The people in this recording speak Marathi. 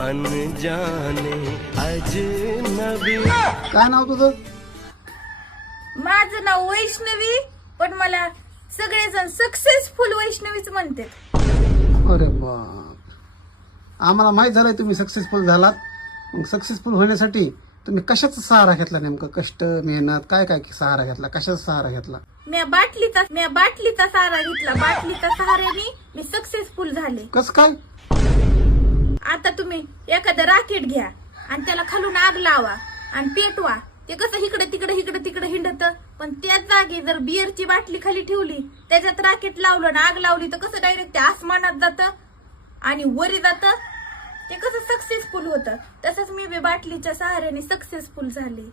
अनजाने अजनबी। काय नाव तुझं? माझं नाव वैष्णवी, पण मला सगळेजण सक्सेसफुल वैष्णवीच म्हणते. अरे बाप, आम्हाला माहित झालंय तुम्ही सक्सेसफुल झालात. मग सक्सेसफुल होण्यासाठी तुम्ही कशाचा सहारा घेतला? नेमकं कष्ट, मेहनत, काय काय सहारा घेतला? कशाचा सहारा घेतला? मी बाटलीचा सहारा घेतला. बाटलीच्या सहाऱ्याने मी सक्सेसफुल झाले. कस काय? आता तुम्ही एखादं राकेट घ्या आणि त्याला खालून आग लावा आणि पेटवा. ते कसं इकडे तिकडे हिंडत, पण त्याच जागी जर बिअरची बाटली खाली ठेवली, त्याच्यात राकेट लावलं आणि आग लावली, तर कसं डायरेक्ट ते आसमानात जातं आणि वरी जातं. ते कसं सक्सेसफुल होतं. तसंच मी बी बाटलीच्या सहाऱ्याने सक्सेसफुल झाले.